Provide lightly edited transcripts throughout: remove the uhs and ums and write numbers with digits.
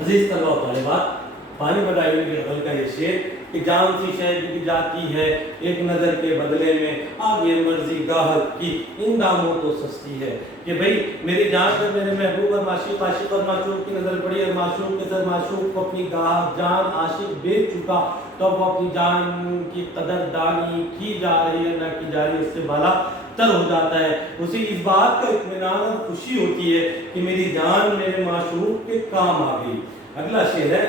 عزیز طلبہ و طالبات، پانی بٹائی کے غزل کا یہ شعر کہ جان سی شے بک جاتی ہے ایک نظر کے بدلے میں، اب یہ مرضی گاہک کی ان داموں تو سستی ہے. کہ بھئی میری جان پر میرے محبوب اور معشوق عاشق اور معشوق کی نظر پڑی اور معشوق کے ساتھ معشوق کو اپنی جان عاشق بیچ چکا، تو اب وہ اپنی جان کی قدر دانی کی جا رہی ہے نہ کی جا رہی، اس سے بالا تر ہو جاتا ہے. اسی اس بات کا اطمینان اور خوشی ہوتی ہے کہ میری جان میرے معشوق کے کام آ گئی. اگلا شعر ہے،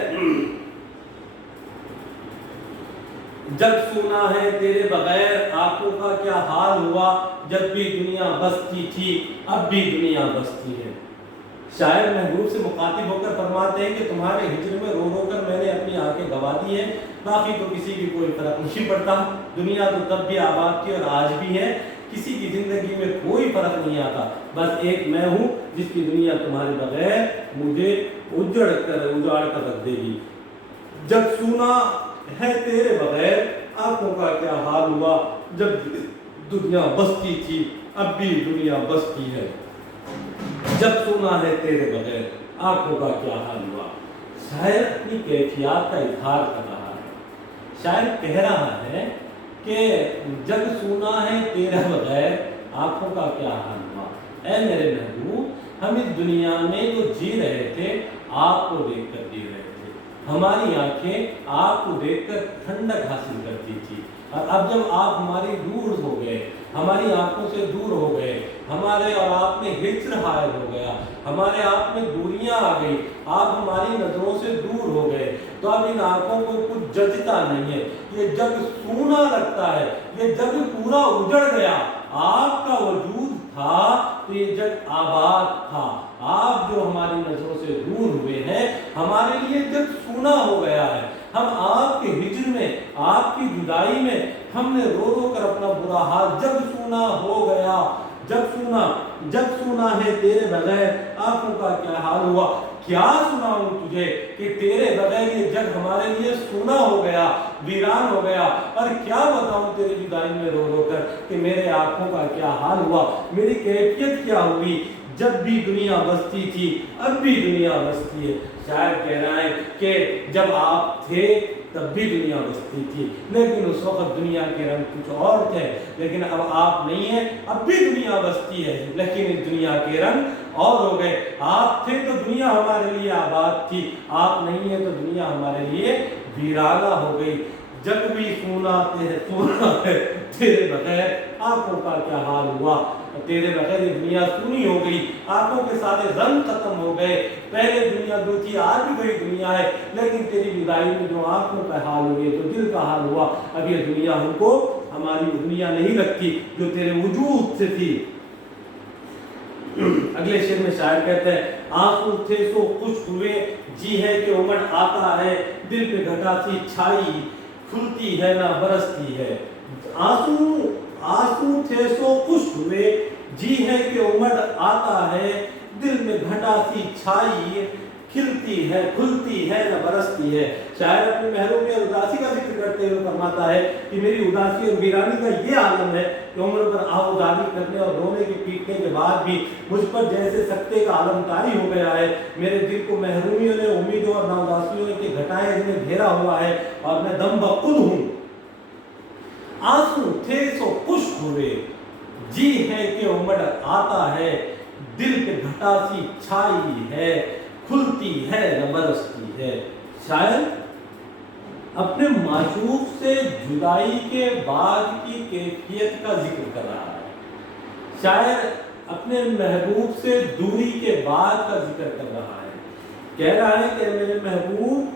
جب سنا ہے تیرے بغیر آنکھوں کا کیا حال ہوا، جب بھی دنیا بستی تھی اب بھی دنیا بستی ہے. شاعر محبوب سے مخاطب ہو کر فرماتے ہیں کہ تمہارے ہجر میں رو رو کر میں نے اپنی آنکھیں گوا دی ہیں، باقی تو کسی کی کوئی فرق نہیں پڑتا. دنیا تو تب بھی آباد تھی اور آج بھی ہے، کسی کی زندگی میں کوئی فرق نہیں آتا، بس ایک میں ہوں جس کی دنیا تمہارے بغیر مجھے اجاڑ کر رکھ دے گی. جب سنا ہے تیرے بغیر آنکھوں کا کیا حال ہوا، جب دنیا بستی تھی اب بھی دنیا بستی ہے. جب سنا ہے تیرے بغیر آنکھوں کا کیا حال ہوا. شاعر اپنی کیفیات کا اظہار کر رہا ہے. شاعر کہہ رہا ہے کہ جب سنا ہے تیرے بغیر آنکھوں کا کیا حال ہوا. اے میرے محبوب، ہم اس دنیا میں جو جی رہے تھے آپ کو دیکھ کر جی رہے تھے. ہماری آنکھیں آپ کو دیکھ کر ٹھنڈک حاصل کرتی تھی، اور اب جب آپ ہماری دور ہو گئے، ہماری آنکھوں سے دور ہو گئے، ہمارے اور آپ میں ہجر حائل ہو گیا، ہمارے آپ میں دوریاں آ گئی، آپ ہماری نظروں سے دور ہو گئے، تو اب ان آنکھوں کو کچھ جچتا نہیں ہے. یہ جگ سونا لگتا ہے، یہ جگ پورا اجڑ گیا. آپ کا وجود تھا تو یہ جگ آباد تھا. آپ جو ہماری نظروں سے دور ہوئے ہیں، ہمارے لیے جگ سونا ہو گیا ہے. ہم آپ کے ہجر میں، آپ کی جدائی میں ہم نے رو رو کر اپنا برا حال، جگ سونا ہو گیا. جب سنا ہے تیرے بغیر آنکھوں کا کیا حال ہوا. کیا سناؤں تجھے کہ تیرے بغیر یہ جگ ہمارے لیے سونا ہو گیا، ویران ہو گیا. اور کیا بتاؤں تیری جدائی میں رو رو کر کہ میرے آنکھوں کا کیا حال ہوا، میری کیفیت کیا ہوئی. جب بھی دنیا بستی تھی اب بھی دنیا بستی ہے. شاعر کہہ رہا ہے کہ جب آپ تھے تب بھی دنیا بستی تھی، لیکن اس وقت دنیا کے رنگ کچھ اور تھے. لیکن اب آپ نہیں ہیں، اب بھی دنیا بستی ہے، لیکن اس دنیا کے رنگ اور ہو گئے. آپ تھے تو دنیا ہمارے لیے آباد تھی، آپ نہیں ہیں تو دنیا ہمارے لیے ویرانہ ہو گئی. جگ بھی سونا ہے تیرے بغیر آنکھوں کا کیا حال ہوا. تیرے بغیر یہ دنیا سونی ہو گئی، آنکھوں کے سارے رنگ ختم ہو گئے. پہلے دنیا جو تھی آج بھی وہی دنیا ہے، لیکن تیری جدائی میں جو آنکھوں کا حال ہوئے، جو دل کا حال ہوا، اب یہ دنیا ہم کو ہماری دنیا نہیں لگتی جو تیرے وجود سے تھی. اگلے شعر میں شاعر کہتے ہیں، آنسو تھے سو خوش ہوئے، جی ہے کہ عمر آتا ہے، دل پہ گھٹا سی چھائی، کھلتی ہے نہ برستی ہے. آنسو تھے سو خوش ہوئے، جی ہے کہ عمر آتا ہے، دل میں گھٹا سی چھائی، کھلتی ہے نہ برستی ہے. شاعر اپنی محرومی اور اداسی کا ذکر کرتے ہوئے فرماتا ہے کہ میری اداسی اور ویرانی کا یہ عالم ہے کہ عمر پر آہوداری کرنے اور رونے کی پیٹنے کے بعد بھی مجھ پر جیسے سکتے کا عالم طاری ہو گیا ہے. میرے دل کو محرومیوں نے، امیدوں اور نااداسیوں کے گھٹائیں نے گھیرا ہوا ہے اور میں دم بخود ہوں. آنسو تھے سو خوش ہوئے، جی ہے کہ عمر آتا ہے، دل پہ گھٹا سی چھائی ہے، کھلتی ہے نہ برستی ہے. شاعر اپنے معشوق سے جدائی کے بعد کی کیفیت کا ذکر کر رہا ہے. شاعر اپنے محبوب سے دوری کے بعد کا ذکر کر رہا ہے. کہہ رہا ہے کہ میرے محبوب،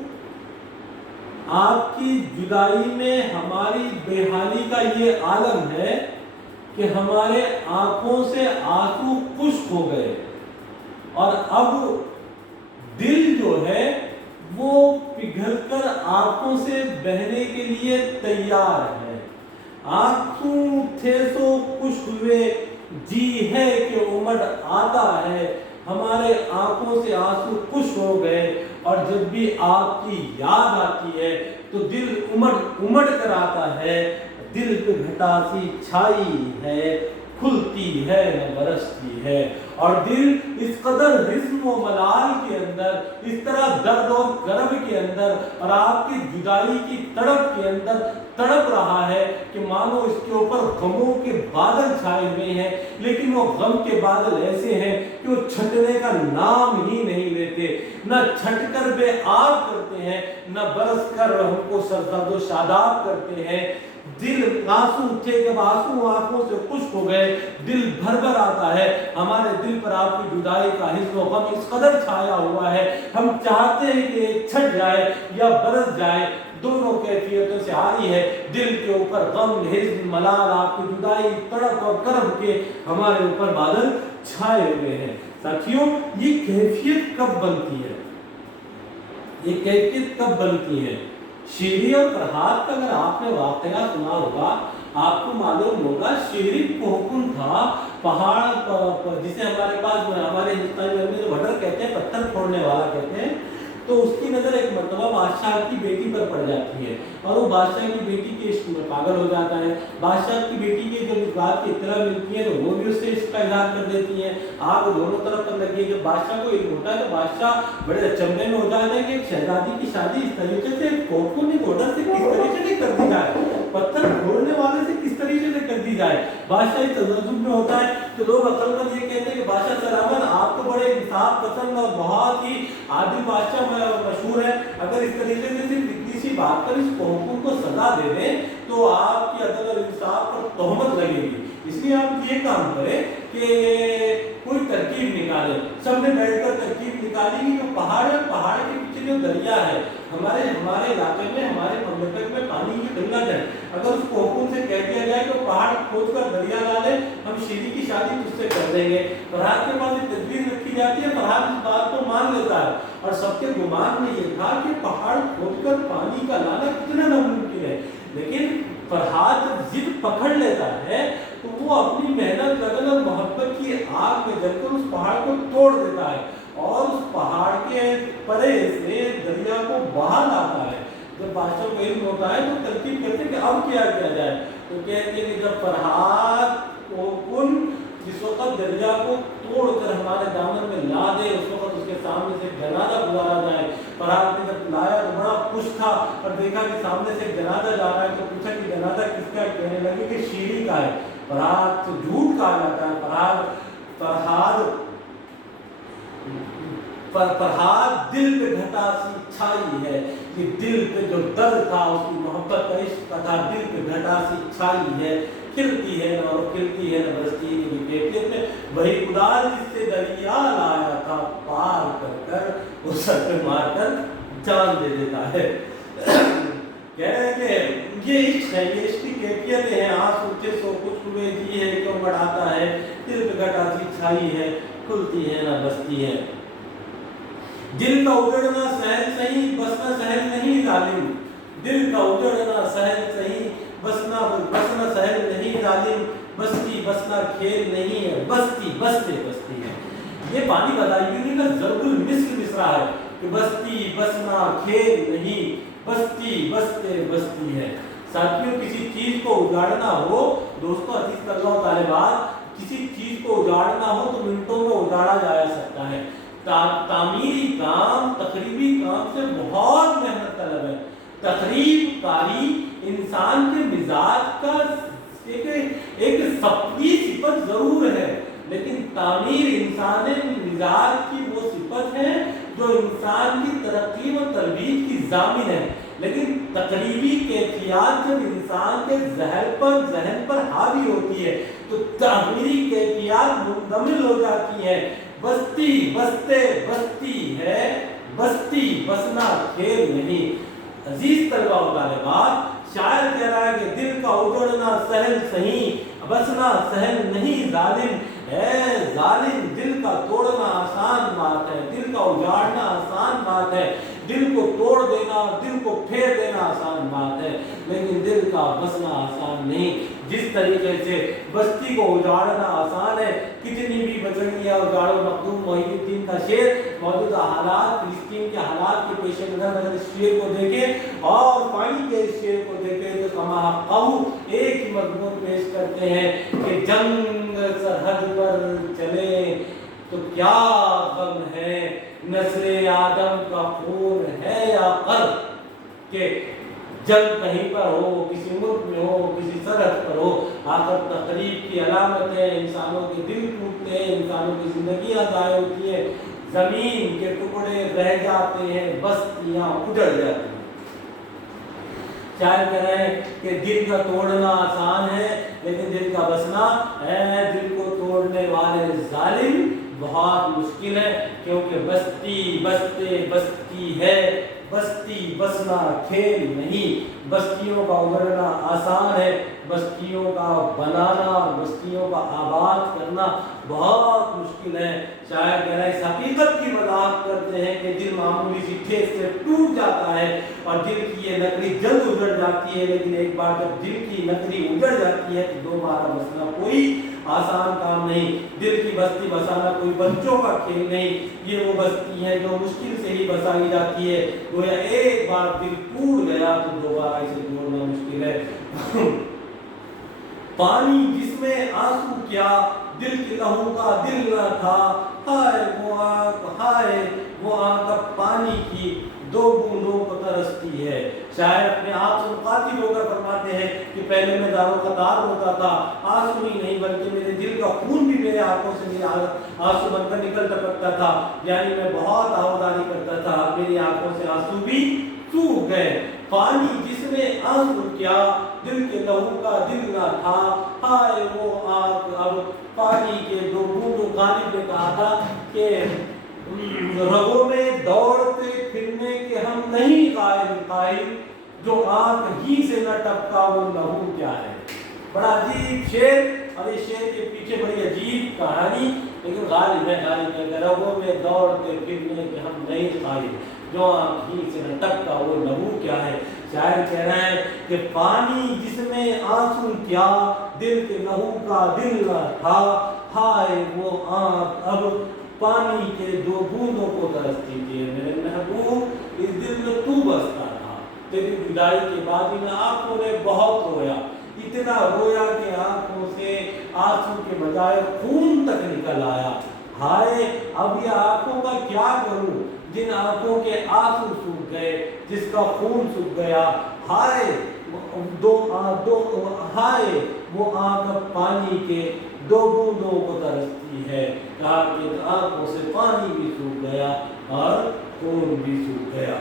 آپ کی جدائی میں ہماری بے حالی کا یہ عالم ہے کہ ہمارے آنکھوں سے آنسو خشک ہو گئے، اور اب دل جو ہے وہ پگھل کر آنکھوں سے بہنے کے لیے تیار ہے. آنسو تھے سو خشک ہوئے، جی ہے کہ عمر آتا ہے، ہمارے آنکھوں سے آنسو خشک ہو گئے، اور جب بھی آپ کی یاد آتی ہے تو دل امڑ کر آتا ہے. دل پہ گھٹا سی چھائی ہے، کھلتی ہے نہ برستی ہے۔ اور دل اس قدر حزن و ملال کے اندر، اس طرح درد اور کرب کے اندر اور آپ کی جدائی کی تڑپ کے اندر تڑپ رہا ہے کہ مانو اس کے اوپر غموں کے بادل چھائے ہوئے ہیں، لیکن وہ غم کے بادل ایسے ہیں کہ وہ چھٹنے کا نام ہی نہیں لیتے، نہ چھٹ کر بے آب کرتے ہیں، نہ برس کر ہم کو سرسبز و شاداب کرتے ہیں۔ دل آنسو اٹھے، جب آنسو آنکھوں سے خشک ہو گئے، دل بھر بھر آتا ہے۔ ہمارے دل پر آپ کی جدائی کا حزن و غم اس قدر چھایا ہوا ہے، ہم چاہتے ہیں کہ چھٹ جائے یا برس جائے، دونوں کیفیتوں سے عاری ہے۔ دل کے اوپر غم، حزن، ملال، آپ کی جدائی، تڑپ اور کرب کے ہمارے اوپر بادل چھائے ہوئے ہیں۔ ساتھیوں، یہ کیفیت کب بنتی ہے؟ یہ کیفیت کب بنتی ہے؟ شیری اور فرحاد کا اگر آپ نے واقعہ سنا ہوگا، آپ کو معلوم ہوگا شیری کو حکم تھا پہاڑ جسے ہمارے پاس ہمارے ہندوستانی میں وڈر کہتے ہیں، پتھر پھوڑنے والا کہتے ہیں، تو اس کی نظر ایک مرتبہ بادشاہ کی بیٹی پر پڑ جاتی ہے اور وہ بادشاہ کی بیٹی کے عشق میں پاگل ہو جاتا ہے۔ بادشاہ کی بیٹی کے جب اس بات کی اطلاع ملتی ہے تو وہ بھی اس سے عشق کا اظہار کر دیتی ہیں۔ آگ دونوں طرف پر لگی ہے۔ جب بادشاہ کو علم ہوتا ہے تو بادشاہ بڑے اچنبے میں ہو جاتا ہے کہ ایک شہزادی کی شادی اس طریقے سے کوکون گوڈر سے کس طریقے سے کر دی جائے، پتھر پھوڑنے والے سے کس طریقے سے کر دی جائے۔ بادشاہ اس تذبذب میں ہوتا ہے تو لوگ عقل مند یہ کہتے ہیں کہ بادشاہ سلامت، آپ تو بڑے انصاف پسند اور بہت ہی عادل بادشاہ مشہور ہے، اگر اس طریقے سے صرف اتنی سی بات پر اس حکم کو سزا دے دیں تو آپ کی عدل اور انصاف پر تہمت لگے گی۔ اس لیے آپ یہ کام کریں کہ کوئی ترکیب نکالیں۔ سب نے بیٹھ کر ترکیب نکالی کہ جو پہاڑ ہے، پہاڑ کے پیچھے جو دریا ہے، ہمارے علاقے میں، ہمارے مملکت میں پانی کی قلت ہے، اگر اس کو حکم سے کہہ دیا جائے کہ پہاڑ کھود کر دریا ڈالے، ہم شیری کی شادی تجھ سے کر دیں گے۔ فرحاد کے پاس ایک تدبیر رکھی جاتی ہے، فرحاد اس بات کو مان لیتا ہے اور سب کے گمان میں یہ تھا کہ پہاڑ کھود کر پانی کا لانا کتنا ناممکن ہے، لیکن فرحاد جب ضد پکڑ لیتا ہے تو وہ اپنی محنت، لگن اور محبت کی آگ میں جل کر اس پہاڑ کو توڑ دیتا ہے اور اس پہاڑ کے پرے سے دریا کو بہا لاتا ہے۔ جب بادشاہ کو علم ہوتا ہے تو ترکیب کرتے کہ اب کیا کیا جائے، تو کہتے ہیں کہ جب فرحاد کو جس وقت دریا کو توڑ کر ہمارے دامن میں لا دے، اس وقت اس کے سامنے سے جنازہ گزارا جائے۔ فرحاد نے جب لایا تو بڑا خوش تھا اور دیکھا کہ سامنے سے جنازہ جا رہا ہے تو پوچھا کہ جنازہ کس کا؟ کہنے لگے کہ شیری کا ہے۔ فرحاد تو جھوٹ کہا جاتا ہے، فرحاد دل پہ گھٹا سی چھائی ہے، یہ دل پہ جو درد تھا، اس کی محبت کا عشق کا تھا، دل پہ گھٹا سی چھائی ہے، کھلتی ہے نہ اور کھلتی ہے نہ برستی ہے۔ کی کیفیت میں وہی خدا جس سے دریا لایا تھا پار کر کر وہ سر پہ مار کر جان دے دیتا ہے۔ کہہ رہے ہیں کہ یہ عشق ہے، یہ عشق کی کیفیتیں ہیں۔ آنسو اٹھے سو کچھ ہوئے، جی ہے کیوں بڑھاتا ہے، دل پہ گھٹا سی چھائی ہے، کھلتی ہے نہ بستی ہے۔ دل کا اجڑنا سہل سہی، بسنا سہل نہیں ظالم، دل کا اجڑنا سہل سہی، بسنا سہل نہیں ظالم، بستی بسنا کھیل نہیں ہے، بستی بستے بستی ہے۔ یہ بانی بدایونی کا ضرب المثل مصرع ہے کہ بستی بسنا کھیل نہیں، بستی بستے بستی ہے۔ ساتھیوں، کسی چیز کو اجاڑنا ہو، دوستوں حدیث کر اللہ تعالی بات، کسی چیز کو اجاڑنا ہو تو منٹوں میں اجاڑا جا سکتا ہے۔ تعمیری کام، تخریبی کام سے بہت محنت طلب ہے۔ تخریب کاری انسان کے مزاج کا ایک سپلی صفت ضرور ہے، لیکن تعمیر انسان مزاج کی وہ صفت ہے جو انسان کی ترقی و ترویج کی ضامن ہے۔ لیکن تقریبی کیفیات جب انسان کے ذہن پر حاوی ہوتی ہے تو تعمیری کیفیات مندمل ہو جاتی ہیں۔ بستی بستے بستی ہے، بستی بسنا کھیل نہیں۔ عزیز طلباء و طالبات، شاعر کہہ رہا ہے کہ دل کا اجڑنا سہل سہی، بسنا سہل نہیں ظالم۔ اے ظالم، دل کا توڑنا آسان بات ہے، دل کا اجاڑنا آسان بات ہے، دل کو توڑ دینا، دل کو پھیر دینا آسان بات ہے، لیکن دل کا بسنا آسان نہیں۔ جس طریقے سے بستی کو اجاڑنا آسان ہے، کتنی بھی بچڑیاں اجاڑو، مخدوم محی الدین کا شعر موجودہ حالات، فلسطین کے حالات کے پیش نظر اگر اس شعر کو دیکھیں اور پانی کے اس شعر کو دیکھیں تو کما قو ایک ہی مضمون پیش کرتے ہیں کہ جنگ کیا غم ہے، نسل آدم کا خون ہے یا قلب، کہ جنگ کہیں پر ہو، کسی ملک میں ہو، کسی سرحد پر ہو، آخر تقریب کی علامت ہے، انسانوں کے دل ٹوٹتے ہیں، انسانوں کی زندگیاں ضائع ہوتی ہیں، زمین کے ٹکڑے رہ جاتے ہیں، بستیاں اجڑ جاتی ہیں۔ شاعر کہہ رہے ہیں کہ دل کا توڑنا آسان ہے لیکن دل کا بسنا ہے، دل کو توڑنے والے ظالم بہت مشکل ہے، کیونکہ بستی بستے بستی ہے، بستی بسنا کھیل نہیں، بستیوں کا اجڑنا آسان ہے، بستیوں کا بنانا، بستیوں کا آباد کرنا بہت مشکل ہے۔ شاعر کہہ رہے ہیں اس حقیقت کی وضاحت کرتے ہیں کہ دل معمولی سی ٹھیس سے ٹوٹ جاتا ہے اور دل کی یہ لکڑی جلد اجڑ جاتی ہے، لیکن ایک بار جب دل کی لکڑی اجڑ جاتی ہے تو دوبارہ بسنا کوئی آسان کام نہیں۔ دل کی بستی بسانا کوئی بچوں کا کھیل نہیں، یہ وہ بستی ہے جو مشکل سے ہی بسائی جاتی ہے، گویا ایک بار دل ٹوٹ گیا تو دوبارہ اسے جوڑنا مشکل ہے۔ پانی جس میں آنسو کیا، دل کے لہو کا دل نہ تھا، ہائے وہ آنکھ اب پانی کی دو بوندوں کو ترستی ہے۔ شاعر اپنے آپ سے مخاطب ہو کر فرماتے ہیں کہ پہلے میں دار و قطار ہوتا تھا، آنسو ہی نہیں بلکہ میرے دل کا خون بھی میرے آنکھوں سے میری آنسو بن کر نکل ٹپکتا تھا، یعنی میں بہت آہوازاری کرتا تھا، میری آنکھوں سے آنسو بھی سوکھ گئے۔ پانی جس میں آنسو کیا، دل کے لہو کا دل نہ تھا، ہائے وہ آنکھ اب پانی کے دو بوندوں۔ غالب نے کہا تھا کہ رگوں میں دوڑتے پھرنے کے ہم نہیں قائل، جو آنکھ ہی سے نہ ٹپکا وہ لہو کیا ہے۔ بڑا عجیب شعر، اور اس شعر کے پیچھے بڑی عجیب کہانی، لیکن غالب ہے کہ رگوں میں دوڑتے پھرنے کے ہم نہیں قائل، جو آنکھ ہی سے نہ ٹپکا وہ لہو کیا ہے۔ شاعر کہہ رہے ہیں کہ پانی جس میں آنسو کیا، دل کے لہو کا دل نہ تھا، ہائے وہ آنکھ اب پانی کے دو بوندوں کو ترستی تھی۔ میرے محبوب اس دل میں تو بستا تھا، تیری جدائی کے بعد ان آنکھوں نے بہت رویا، اتنا رویا کہ آنکھوں سے آنسو کے بجائے خون تک نکل آیا۔ ہائے اب یہ آنکھوں کا کیا کروں، جن آنکھوں کے آنسو سوکھ گئے، جس کا خون سوکھ گیا۔ ہائے ہائے وہ آنکھ پانی کے دو بوندوں کو ترستی ہے۔ کہا کہ آنکھوں سے پانی بھی سوکھ گیا اور خون بھی سوکھ گیا۔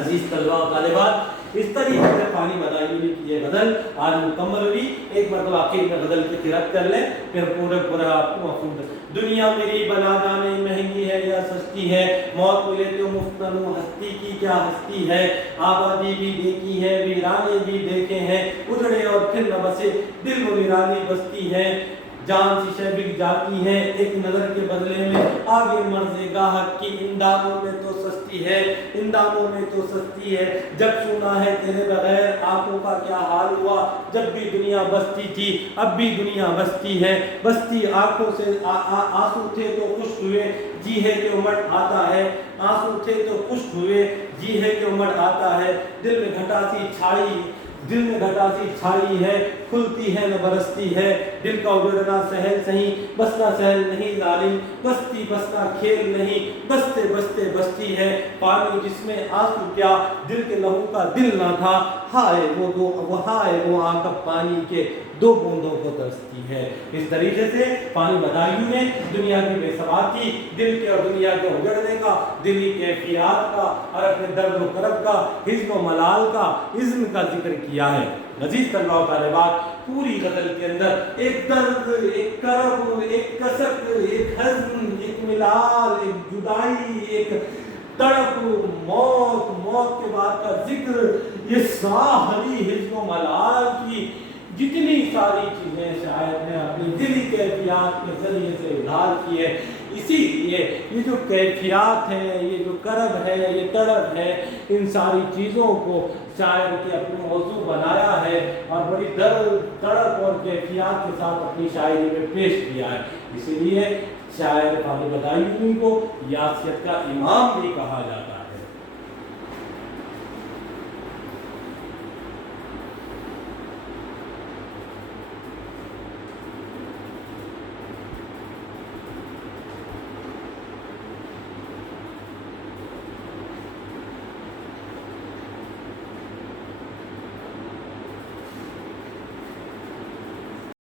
عزیز طلباء و طالبات، اس طریقے سے پانی بدایونی کی یہ غزل آج مکمل ہوئی۔ ایک مرتبہ آخر میں غزل کی قرأت کر لیں، پھر پورا آپ کو مفہوم دے۔ دنیا میری بلا جانے مہنگی ہے یا سستی ہے، موت ملے تو مفت نہ لوں، ہستی کی کیا ہستی ہے، آبادی بھی دیکھی ہے، ویرانے بھی دیکھے ہیں، اجڑے اور پھر نہ بسے دل و ویرانی بستی ہے، جان سی شے بک جاتی ہے ایک نظر کے بدلے میں، آگے مرض گاہک کی ان داموں میں تو سستی ہے، ان داموں میں تو سستی ہے، جب سونا ہے تیرے بغیر آنکھوں کا کیا حال ہوا، جب بھی دنیا بستی تھی اب بھی دنیا بستی ہے، بستی آنکھوں سے آنسو تھے تو خشک ہوئے، جی ہے کہ امٹ آتا ہے، آنسو تھے تو خشک ہوئے، جی ہے کہ امٹ آتا ہے، دل میں گھٹا سی چھائی ہے، کھلتی ہے نہ برستی ہے، دل کا اجڑنا سہل سہیں، بسنا سہل نہیں ظالم، بستی بسنا کھیل نہیں، بستے بستے بستی ہے، پانی جس میں آنسو کیا، دل کے لہو کا دل نہ تھا، ہائے وہ آنکھ پانی کے دو بوندوں کو ترستی ہے۔ اس طریقے سے پانی بدایوں نے دنیا کی بے ثباتی، دل کے اور دنیا کے اجڑنے کا، دلی کیفیات کا اور اپنے درد و کرب کا، حزن و ملال کا، عزم کا ذکر کیا ہے۔ عزیز طلباء و طالبات، پوری غزل کے اندر ایک درد، ایک کرب، ایک کسک، ایک حزن، ایک ملال، ایک جدائی، ایک تڑپ، موت کے بعد کا ذکر، یہ ساری حزن و ملال کی جتنی ساری چیزیں شاعر نے اپنی دلی کیفیات کے ذریعے سے اظہار کی ہے۔ اسی لیے یہ جو کیفیات ہے، یہ جو کرب ہے، یہ تڑپ ہے، ان ساری چیزوں کو شاعر کے اپنے موضوع بنایا ہے اور بڑی تڑپ اور کیفیات کے ساتھ اپنی شاعری میں پیش کیا ہے۔ اسی لیے شاعر پانی بدایوں کو یاسیت کا امام بھی کہا جاتا ہے۔